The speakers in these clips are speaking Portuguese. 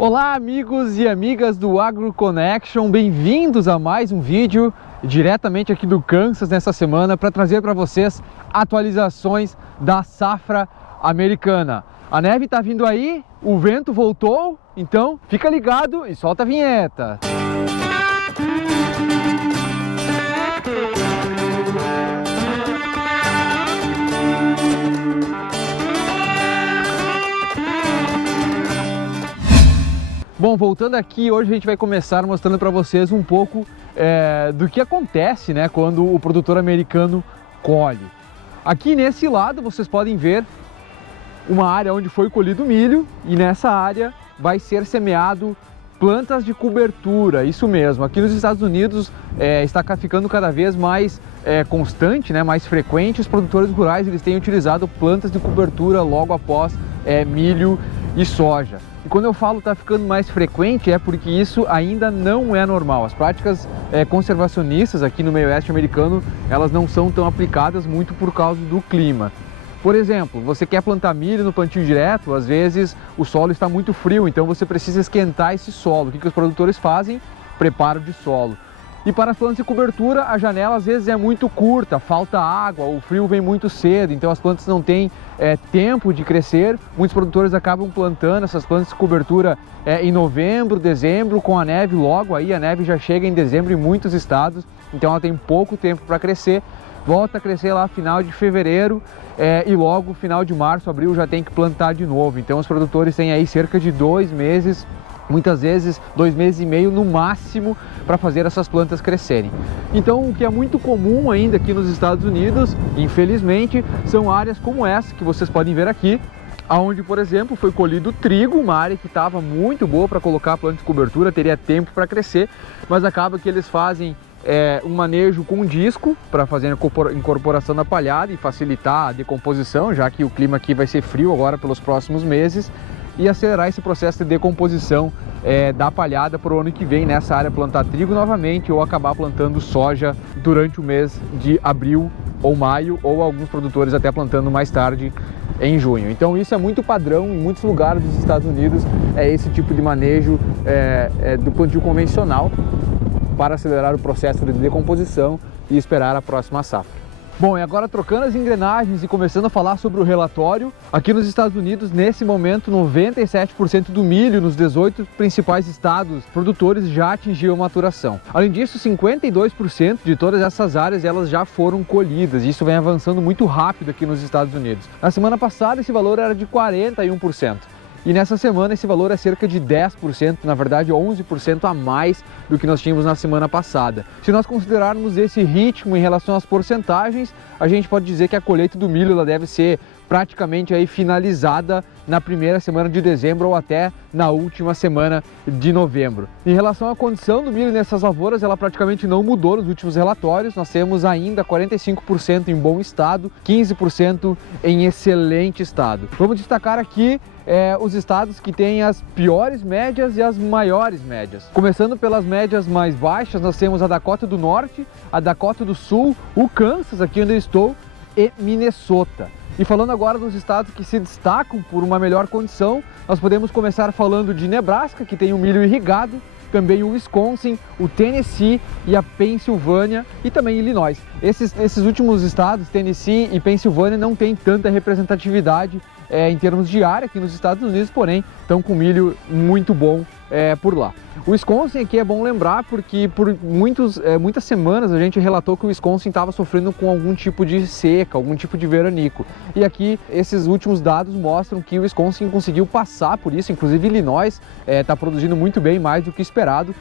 Olá amigos e amigas do AgroConnection, bem-vindos a mais um vídeo diretamente aqui do Kansas nessa semana para trazer para vocês atualizações da safra americana. A neve está vindo aí, o vento voltou, então fica ligado e solta a vinheta. Bom, voltando aqui, hoje a gente vai começar mostrando para vocês um pouco do que acontece, né, quando o produtor americano colhe. Aqui nesse lado vocês podem ver uma área onde foi colhido milho e nessa área vai ser semeado plantas de cobertura, isso mesmo. Aqui nos Estados Unidos está ficando cada vez mais constante, né, mais frequente. Os produtores rurais eles têm utilizado plantas de cobertura logo após milho e soja. E quando eu falo está ficando mais frequente é porque isso ainda não é normal. As práticas conservacionistas aqui no meio oeste americano, elas não são tão aplicadas muito por causa do clima. Por exemplo, você quer plantar milho no plantio direto, às vezes o solo está muito frio, então você precisa esquentar esse solo. O que os produtores fazem? Preparo de solo. E para as plantas de cobertura, a janela às vezes é muito curta, falta água, o frio vem muito cedo, então as plantas não têm tempo de crescer. Muitos produtores acabam plantando essas plantas de cobertura em novembro, dezembro, com a neve logo aí. A neve já chega em dezembro em muitos estados, então ela tem pouco tempo para crescer. Volta a crescer lá final de fevereiro e logo final de março, abril já tem que plantar de novo. Então os produtores têm aí cerca de 2 meses, muitas vezes 2 meses e meio no máximo para fazer essas plantas crescerem. Então o que é muito comum ainda aqui nos Estados Unidos, infelizmente, são áreas como essa que vocês podem ver aqui, onde, por exemplo, foi colhido trigo, uma área que estava muito boa para colocar a planta de cobertura, teria tempo para crescer, mas acaba que eles fazem um manejo com disco para fazer a incorporação da palhada e facilitar a decomposição, já que o clima aqui vai ser frio agora pelos próximos meses, e acelerar esse processo de decomposição da palhada para o ano que vem nessa área plantar trigo novamente ou acabar plantando soja durante o mês de abril ou maio, ou alguns produtores até plantando mais tarde em junho. Então isso é muito padrão em muitos lugares dos Estados Unidos, esse tipo de manejo do plantio convencional para acelerar o processo de decomposição e esperar a próxima safra. Bom, e agora trocando as engrenagens e começando a falar sobre o relatório, aqui nos Estados Unidos, nesse momento, 97% do milho nos 18 principais estados produtores já atingiu a maturação. Além disso, 52% de todas essas áreas elas já foram colhidas, e isso vem avançando muito rápido aqui nos Estados Unidos. Na semana passada, esse valor era de 41%. E nessa semana esse valor é cerca de 10%, na verdade 11% a mais do que nós tínhamos na semana passada. Se nós considerarmos esse ritmo em relação às porcentagens, a gente pode dizer que a colheita do milho ela deve ser praticamente aí finalizada na primeira semana de dezembro ou até na última semana de novembro. Em relação à condição do milho nessas lavouras, ela praticamente não mudou nos últimos relatórios. Nós temos ainda 45% em bom estado, 15% em excelente estado. Vamos destacar aqui os estados que têm as piores médias e as maiores médias. Começando pelas médias mais baixas, nós temos a Dakota do Norte, a Dakota do Sul, o Kansas, aqui onde eu estou, e Minnesota. E falando agora dos estados que se destacam por uma melhor condição, nós podemos começar falando de Nebraska, que tem o milho irrigado, também o Wisconsin, o Tennessee e a Pensilvânia e também Illinois. Esses últimos estados, Tennessee e Pensilvânia, não têm tanta representatividade em termos de área aqui nos Estados Unidos, porém estão com milho muito bom por lá. O Wisconsin aqui é bom lembrar porque por muitas semanas a gente relatou que o Wisconsin estava sofrendo com algum tipo de seca, algum tipo de veranico. E aqui esses últimos dados mostram que o Wisconsin conseguiu passar por isso, inclusive Illinois está produzindo muito bem, mais do que esperado,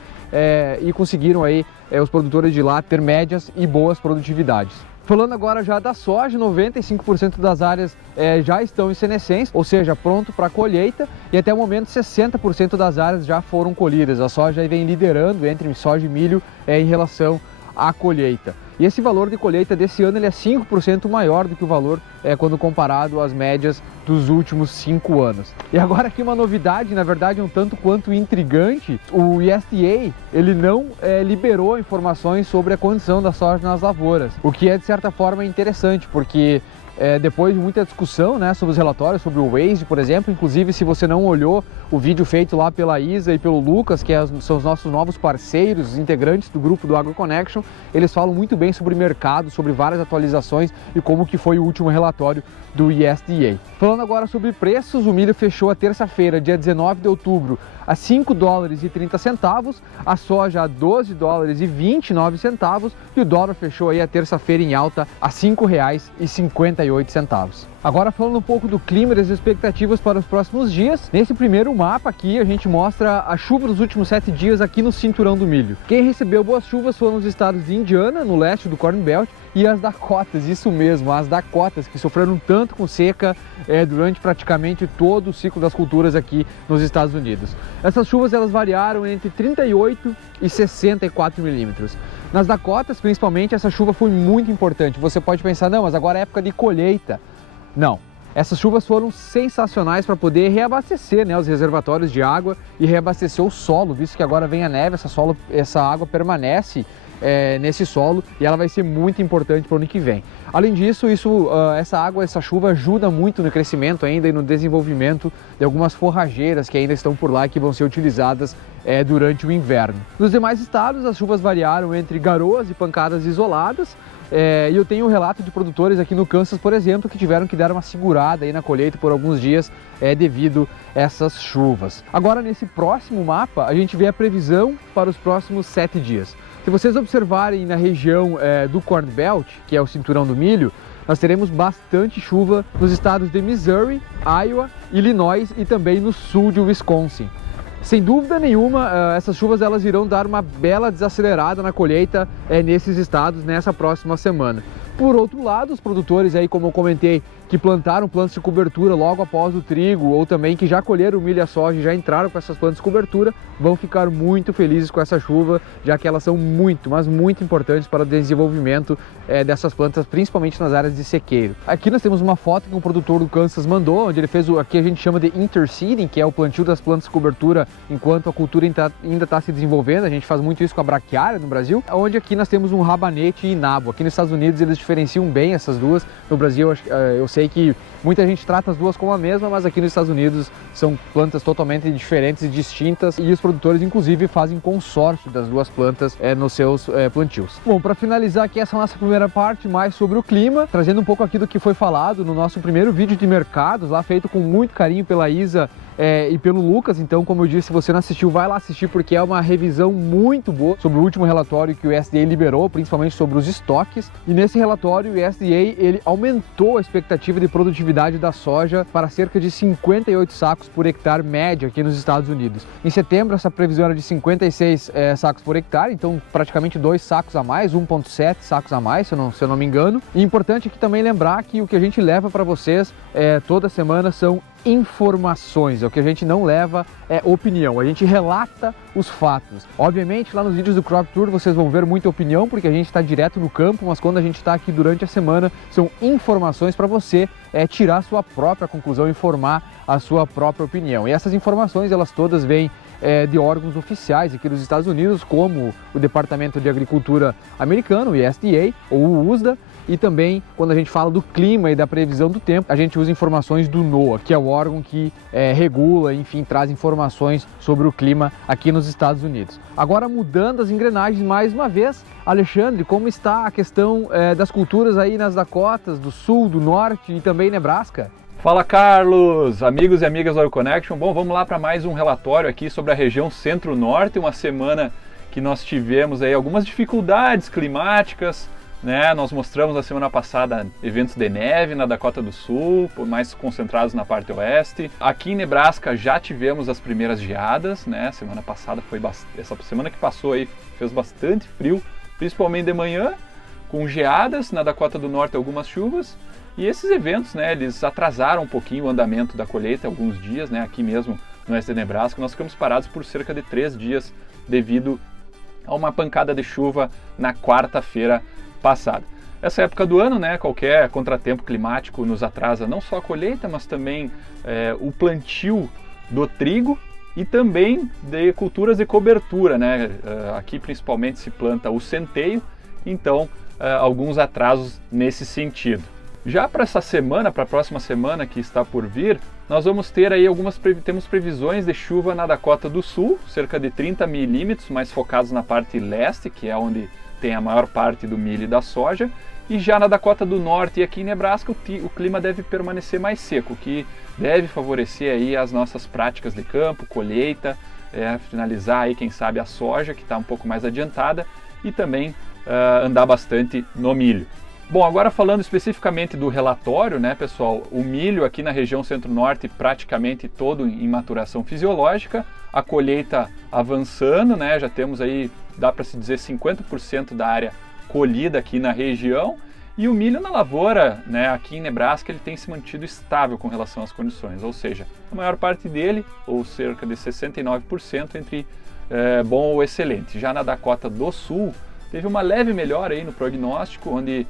e conseguiram aí os produtores de lá ter médias e boas produtividades. Falando agora já da soja, 95% das áreas já estão em senescência, ou seja, pronto para colheita, e até o momento 60% das áreas já foram colhidas. A soja vem liderando entre soja e milho em relação à colheita. E esse valor de colheita desse ano ele é 5% maior do que o valor quando comparado às médias dos últimos 5 anos. E agora aqui uma novidade, na verdade um tanto quanto intrigante, o USDA ele não liberou informações sobre a condição da soja nas lavouras, o que é de certa forma interessante, porque depois de muita discussão, né, sobre os relatórios, sobre o Waze, por exemplo. Inclusive, se você não olhou o vídeo feito lá pela Isa e pelo Lucas, que são os nossos novos parceiros, integrantes do grupo do AgroConnection, eles falam muito bem sobre mercado, sobre várias atualizações e como que foi o último relatório do USDA. Falando agora sobre preços, o milho fechou a terça-feira, dia 19 de outubro, a $5,30, a soja a $12,29 e o dólar fechou aí a terça-feira em alta a R$ 5,58. Agora falando um pouco do clima e das expectativas para os próximos dias, nesse primeiro mapa aqui a gente mostra a chuva dos últimos 7 dias aqui no cinturão do milho. Quem recebeu boas chuvas foram os estados de Indiana, no leste do Corn Belt, e as Dakotas, isso mesmo, as Dakotas, que sofreram tanto com seca durante praticamente todo o ciclo das culturas aqui nos Estados Unidos. Essas chuvas elas variaram entre 38 e 64 milímetros. Nas Dakotas, principalmente, essa chuva foi muito importante. Você pode pensar, não, mas agora é época de colheita. Não, essas chuvas foram sensacionais para poder reabastecer, né, os reservatórios de água e reabastecer o solo, visto que agora vem a neve, essa água permanece nesse solo e ela vai ser muito importante para o ano que vem. Além disso, essa chuva ajuda muito no crescimento ainda e no desenvolvimento de algumas forrageiras que ainda estão por lá e que vão ser utilizadas durante o inverno. Nos demais estados, as chuvas variaram entre garoas e pancadas isoladas. E eu tenho um relato de produtores aqui no Kansas, por exemplo, que tiveram que dar uma segurada aí na colheita por alguns dias devido a essas chuvas. Agora, nesse próximo mapa, a gente vê a previsão para os próximos 7 dias. Se vocês observarem na região do Corn Belt, que é o cinturão do milho, nós teremos bastante chuva nos estados de Missouri, Iowa, Illinois e também no sul de Wisconsin. Sem dúvida nenhuma, essas chuvas elas irão dar uma bela desacelerada na colheita nesses estados nessa próxima semana. Por outro lado, os produtores aí, como eu comentei, que plantaram plantas de cobertura logo após o trigo ou também que já colheram milho e a soja e já entraram com essas plantas de cobertura, vão ficar muito felizes com essa chuva, já que elas são muito, mas muito importantes para o desenvolvimento dessas plantas, principalmente nas áreas de sequeiro. Aqui nós temos uma foto que um produtor do Kansas mandou, onde ele fez aqui a gente chama de interseeding, que é o plantio das plantas de cobertura enquanto a cultura ainda está se desenvolvendo. A gente faz muito isso com a braquiária no Brasil, onde aqui nós temos um rabanete e nabo. Aqui nos Estados Unidos eles diferenciam bem essas duas. No Brasil eu sei que muita gente trata as duas como a mesma, mas aqui nos Estados Unidos são plantas totalmente diferentes e distintas e os produtores inclusive fazem consórcio das duas plantas nos seus plantios. Bom, para finalizar aqui essa nossa primeira parte mais sobre o clima, trazendo um pouco aqui do que foi falado no nosso primeiro vídeo de mercados, lá feito com muito carinho pela Isa e pelo Lucas. Então, como eu disse, se você não assistiu, vai lá assistir, porque é uma revisão muito boa sobre o último relatório que o USDA liberou, principalmente sobre os estoques. E nesse relatório, o USDA ele aumentou a expectativa de produtividade da soja para cerca de 58 sacos por hectare média aqui nos Estados Unidos. Em setembro, essa previsão era de 56 sacos por hectare, então praticamente 2 sacos a mais, 1,7 sacos a mais, se eu não me engano. E importante aqui também lembrar que o que a gente leva para vocês toda semana são informações, o que a gente não leva é opinião, a gente relata os fatos. Obviamente lá nos vídeos do Crop Tour vocês vão ver muita opinião, porque a gente está direto no campo, mas quando a gente está aqui durante a semana são informações para você tirar a sua própria conclusão e formar a sua própria opinião. E essas informações elas todas vêm de órgãos oficiais aqui dos Estados Unidos, como o Departamento de Agricultura americano, o USDA ou o USDA, e também quando a gente fala do clima e da previsão do tempo, a gente usa informações do NOAA, que é o órgão que regula, enfim, traz informações sobre o clima aqui nos Estados Unidos. Agora, mudando as engrenagens mais uma vez, Alexandre, como está a questão das culturas aí nas Dakotas, do Sul, do Norte e também Nebraska? Fala, Carlos, amigos e amigas do AgroConnection. Bom, vamos lá para mais um relatório aqui sobre a região Centro-Norte, uma semana que nós tivemos aí algumas dificuldades climáticas, né? Nós mostramos na semana passada eventos de neve na Dakota do Sul, mais concentrados na parte oeste. Aqui em Nebraska já tivemos as primeiras geadas, né? Semana passada essa semana que passou aí fez bastante frio, principalmente de manhã, com geadas na Dakota do Norte, algumas chuvas. E esses eventos, né, eles atrasaram um pouquinho o andamento da colheita, alguns dias, né? Aqui mesmo no oeste de Nebraska, nós ficamos parados por cerca de 3 dias devido a uma pancada de chuva na quarta-feira passada. Essa época do ano, né, qualquer contratempo climático nos atrasa não só a colheita, mas também o plantio do trigo e também de culturas de cobertura, né? Aqui principalmente se planta o centeio, então alguns atrasos nesse sentido. Já para essa semana, para a próxima semana que está por vir, nós vamos ter aí temos previsões de chuva na Dakota do Sul, cerca de 30 milímetros, mais focados na parte leste, que é onde tem a maior parte do milho e da soja. E já na Dakota do Norte e aqui em Nebraska o clima deve permanecer mais seco, o que deve favorecer aí as nossas práticas de campo, colheita, finalizar aí quem sabe a soja, que está um pouco mais adiantada, e também andar bastante no milho. Bom, agora falando especificamente do relatório, né, pessoal, o milho aqui na região centro-norte praticamente todo em maturação fisiológica, a colheita avançando, né, já temos aí, dá para se dizer, 50% da área colhida aqui na região, e o milho na lavoura, né, aqui em Nebraska, ele tem se mantido estável com relação às condições, ou seja, a maior parte dele, ou cerca de 69%, entre bom ou excelente. Já na Dakota do Sul, teve uma leve melhora aí no prognóstico, onde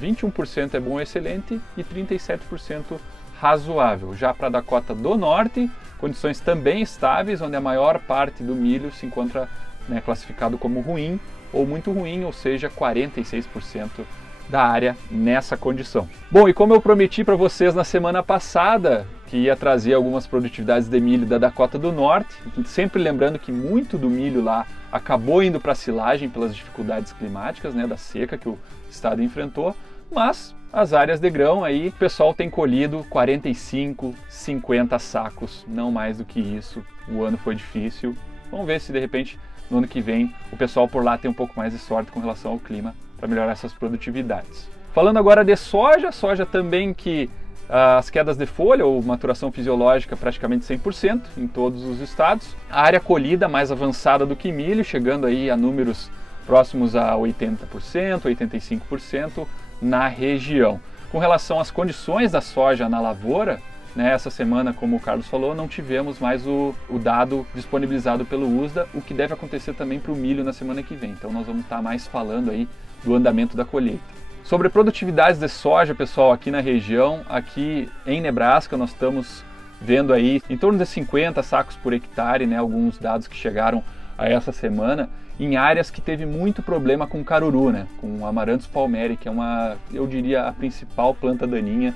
21% é bom ou excelente e 37% razoável. Já para a Dakota do Norte, condições também estáveis, onde a maior parte do milho se encontra, né, classificado como ruim ou muito ruim, ou seja, 46% da área nessa condição. Bom, e como eu prometi para vocês na semana passada, que ia trazer algumas produtividades de milho da Dakota do Norte, sempre lembrando que muito do milho lá acabou indo para a silagem pelas dificuldades climáticas, né, da seca que o estado enfrentou, mas as áreas de grão aí, o pessoal tem colhido 45, 50 sacos, não mais do que isso. O ano foi difícil, vamos ver se de repente no ano que vem o pessoal por lá tem um pouco mais de sorte com relação ao clima para melhorar essas produtividades. Falando agora de soja, soja também que as quedas de folha ou maturação fisiológica praticamente 100% em todos os estados. A área colhida mais avançada do que milho, chegando aí a números próximos a 80%, 85% na região. Com relação às condições da soja na lavoura, né, essa semana, como o Carlos falou, não tivemos mais o dado disponibilizado pelo USDA, o que deve acontecer também para o milho na semana que vem. Então nós vamos estar mais falando aí do andamento da colheita. Sobre produtividades de soja, pessoal, aqui na região, aqui em Nebraska, nós estamos vendo aí em torno de 50 sacos por hectare, né, alguns dados que chegaram a essa semana, em áreas que teve muito problema com caruru, né, com Amaranthus palmeri, que é uma, eu diria, a principal planta daninha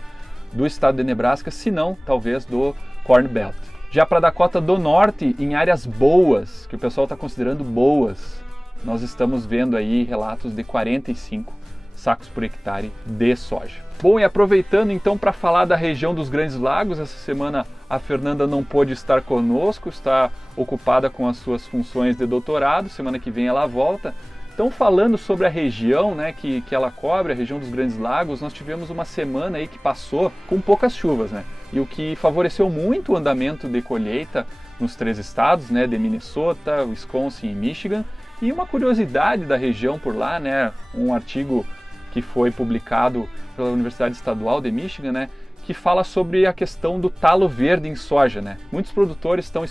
do estado de Nebraska, se não, talvez, do Corn Belt. Já para a Dakota do Norte, em áreas boas, que o pessoal está considerando boas, nós estamos vendo aí relatos de 45 sacos por hectare de soja. Bom, e aproveitando então para falar da região dos Grandes Lagos, essa semana a Fernanda não pôde estar conosco, está ocupada com as suas funções de doutorado, semana que vem ela volta. Então, falando sobre a região, né, que ela cobre, a região dos Grandes Lagos, nós tivemos uma semana aí que passou com poucas chuvas, né? E o que favoreceu muito o andamento de colheita nos 3 estados, né, de Minnesota, Wisconsin e Michigan. E uma curiosidade da região por lá, né, um artigo que foi publicado pela Universidade Estadual de Michigan, né, que fala sobre a questão do talo verde em soja, né? Muitos produtores estão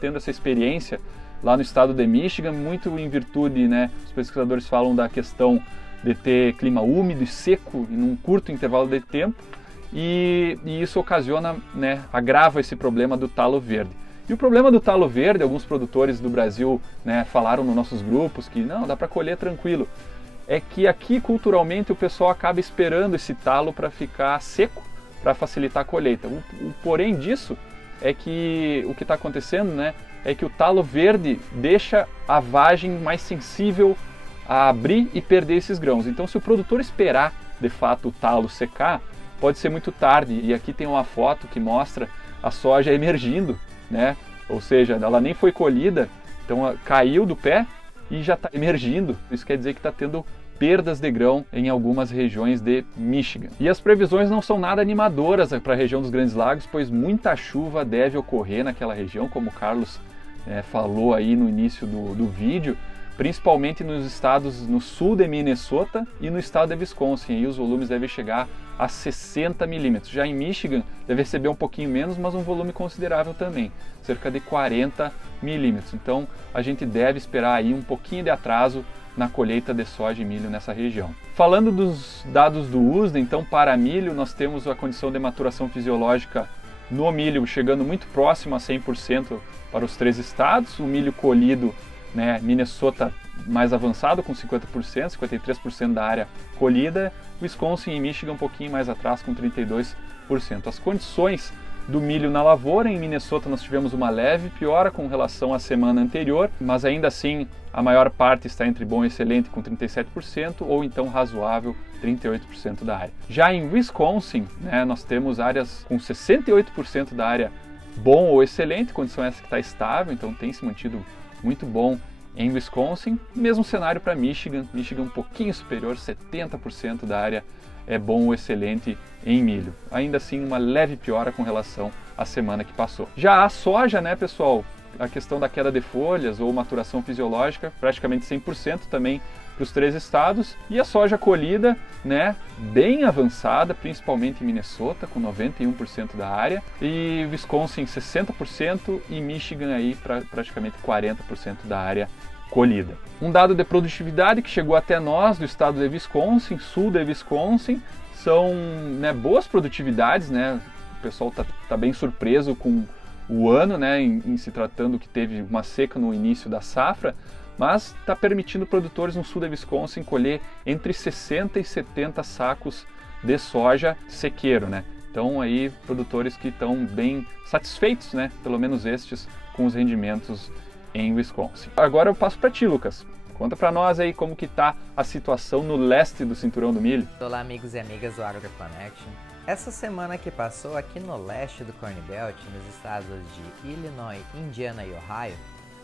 tendo essa experiência lá no estado de Michigan, muito em virtude, né, os pesquisadores falam da questão de ter clima úmido e seco em um curto intervalo de tempo, e isso ocasiona, né, agrava esse problema do talo verde. E o problema do talo verde, alguns produtores do Brasil, né, falaram nos nossos grupos que não, dá para colher tranquilo, é que aqui culturalmente o pessoal acaba esperando esse talo para ficar seco, para facilitar a colheita. O porém disso é que o que está acontecendo, né, é que o talo verde deixa a vagem mais sensível a abrir e perder esses grãos. Então, se o produtor esperar, de fato, o talo secar, pode ser muito tarde. E aqui tem uma foto que mostra a soja emergindo, né? Ou seja, ela nem foi colhida, então caiu do pé e já está emergindo. Isso quer dizer que está tendo perdas de grão em algumas regiões de Michigan. E as previsões não são nada animadoras para a região dos Grandes Lagos, pois muita chuva deve ocorrer naquela região, como o Carlos falou aí no início do vídeo, principalmente nos estados no sul de Minnesota e no estado de Wisconsin. Aí os volumes devem chegar a 60 milímetros. Já em Michigan deve receber um pouquinho menos, mas um volume considerável também, cerca de 40 milímetros. Então a gente deve esperar aí um pouquinho de atraso na colheita de soja e milho nessa região. Falando dos dados do USDA, então para milho nós temos a condição de maturação fisiológica no milho chegando muito próximo a 100% para os 3 estados. O milho colhido, né, Minnesota mais avançado com 50%, 53% da área colhida, Wisconsin e Michigan um pouquinho mais atrás com 32%. As condições do milho na lavoura, em Minnesota nós tivemos uma leve piora com relação à semana anterior, mas ainda assim a maior parte está entre bom e excelente com 37% ou então razoável 38% da área. Já em Wisconsin, né, nós temos áreas com 68% da área bom ou excelente, condição essa que está estável, então tem se mantido muito bom em Wisconsin. Mesmo cenário para Michigan, Michigan um pouquinho superior, 70% da área é bom ou excelente em milho. Ainda assim, uma leve piora com relação à semana que passou. Já a soja, né, pessoal, a questão da queda de folhas ou maturação fisiológica, praticamente 100% também para os 3 estados. E a soja colhida, né, bem avançada, principalmente em Minnesota, com 91% da área, e Wisconsin 60% e Michigan aí praticamente 40% da área colhida. Um dado de produtividade que chegou até nós do estado de Wisconsin, sul de Wisconsin, são, né, boas produtividades, né? O pessoal tá bem surpreso com o ano, né, em se tratando que teve uma seca no início da safra, mas está permitindo produtores no sul de Wisconsin colher entre 60 e 70 sacos de soja sequeiro, né? Então aí produtores que estão bem satisfeitos, né, pelo menos estes, com os rendimentos em Wisconsin. Agora eu passo para ti, Lucas. Conta para nós aí como que tá a situação no leste do cinturão do milho. Olá, amigos e amigas do AgroConnection. Essa semana que passou aqui no leste do Corn Belt, nos estados de Illinois, Indiana e Ohio,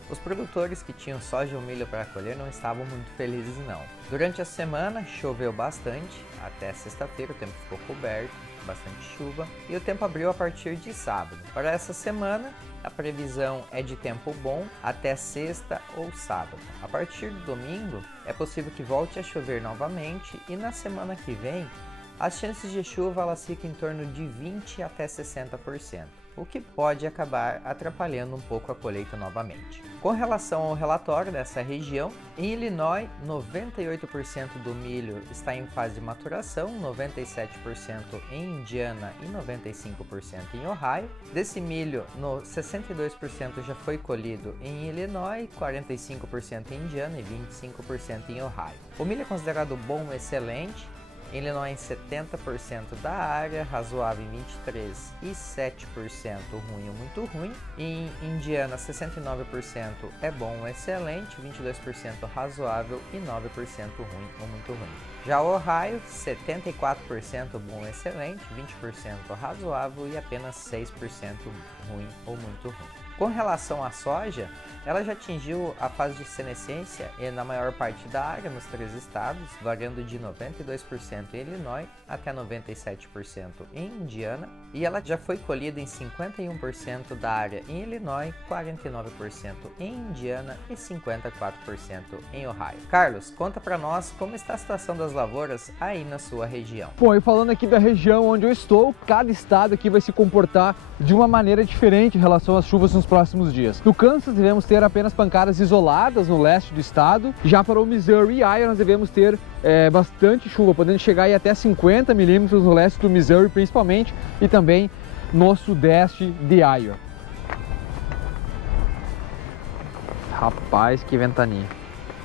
os produtores que tinham soja ou milho para colher não estavam muito felizes não. Durante a semana choveu bastante, até sexta-feira o tempo ficou coberto, bastante chuva, e o tempo abriu a partir de sábado. Para essa semana, a previsão é de tempo bom até sexta ou sábado. A partir do domingo, é possível que volte a chover novamente e na semana que vem, as chances de chuva elas ficam em torno de 20 até 60%, o que pode acabar atrapalhando um pouco a colheita novamente. Com relação ao relatório dessa região, em Illinois, 98% do milho está em fase de maturação, 97% em Indiana e 95% em Ohio. Desse milho, 62% já foi colhido em Illinois, 45% em Indiana e 25% em Ohio. O milho é considerado bom ou excelente. Em Illinois, 70% da área, razoável em 23% e 7% ruim ou muito ruim. Em Indiana, 69% é bom ou excelente, 22% razoável e 9% ruim ou muito ruim. Já o Ohio, 74% bom ou excelente, 20% razoável e apenas 6% ruim ou muito ruim. Com relação à soja, ela já atingiu a fase de senescência na maior parte da área, nos 3 estados, variando de 92% em Illinois até 97% em Indiana, e ela já foi colhida em 51% da área em Illinois, 49% em Indiana e 54% em Ohio. Carlos, conta para nós como está a situação das lavouras aí na sua região. Bom, e falando aqui da região onde eu estou, cada estado aqui vai se comportar de uma maneira diferente em relação às chuvas nos próximos dias. No Kansas devemos ter apenas pancadas isoladas no leste do estado. Já para o Missouri e Iowa nós devemos ter bastante chuva, podendo chegar aí até 50 milímetros no leste do Missouri principalmente e também no sudeste de Iowa. Rapaz, que ventania.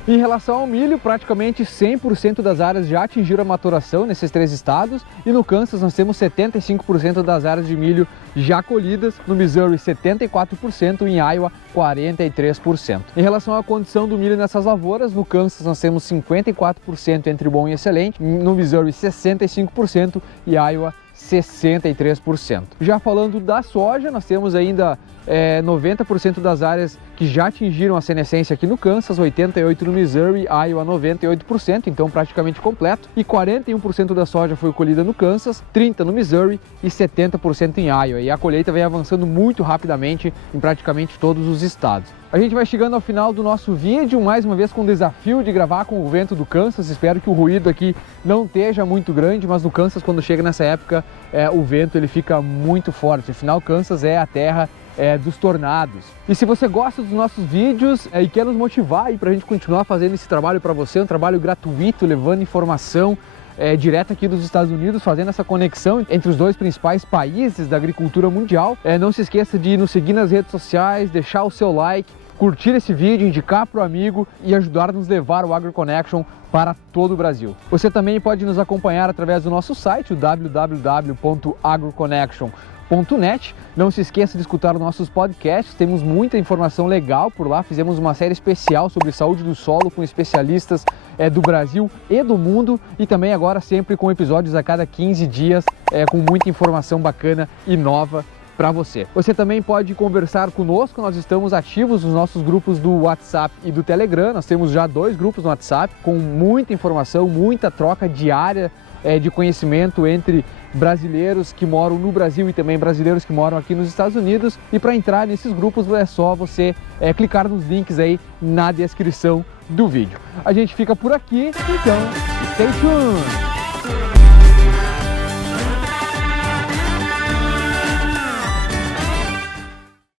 Em relação ao milho, praticamente 100% das áreas já atingiram a maturação nesses 3 estados e no Kansas nós temos 75% das áreas de milho já colhidas, no Missouri 74% e em Iowa 43%. Em relação à condição do milho nessas lavouras, no Kansas nós temos 54% entre bom e excelente, no Missouri 65% e Iowa 63%. Já falando da soja, nós temos ainda 90% das áreas que já atingiram a senescência aqui no Kansas, 88% no Missouri, Iowa 98%, então praticamente completo, e 41% da soja foi colhida no Kansas, 30% no Missouri e 70% em Iowa, e a colheita vem avançando muito rapidamente em praticamente todos os estados. A gente vai chegando ao final do nosso vídeo, mais uma vez com o desafio de gravar com o vento do Kansas. Espero que o ruído aqui não esteja muito grande, mas no Kansas, quando chega nessa época, o vento ele fica muito forte. Afinal, Kansas é a terra dos tornados. E se você gosta dos nossos vídeos e quer nos motivar para a gente continuar fazendo esse trabalho para você, um trabalho gratuito, levando informação direto aqui dos Estados Unidos, fazendo essa conexão entre os 2 principais países da agricultura mundial. Não se esqueça de nos seguir nas redes sociais, deixar o seu like, curtir esse vídeo, indicar para o amigo e ajudar a nos levar o AgroConnection para todo o Brasil. Você também pode nos acompanhar através do nosso site, o www.agroconnection.net. Não se esqueça de escutar nossos podcasts, temos muita informação legal por lá. Fizemos uma série especial sobre saúde do solo com especialistas do Brasil e do mundo, e também agora sempre com episódios a cada 15 dias com muita informação bacana e nova para você. Você também pode conversar conosco, nós estamos ativos nos nossos grupos do WhatsApp e do Telegram. Nós temos já 2 grupos no WhatsApp com muita informação, muita troca diária de conhecimento entre brasileiros que moram no Brasil e também brasileiros que moram aqui nos Estados Unidos. E para entrar nesses grupos é só você clicar nos links aí na descrição do vídeo. A gente fica por aqui, então stay tuned!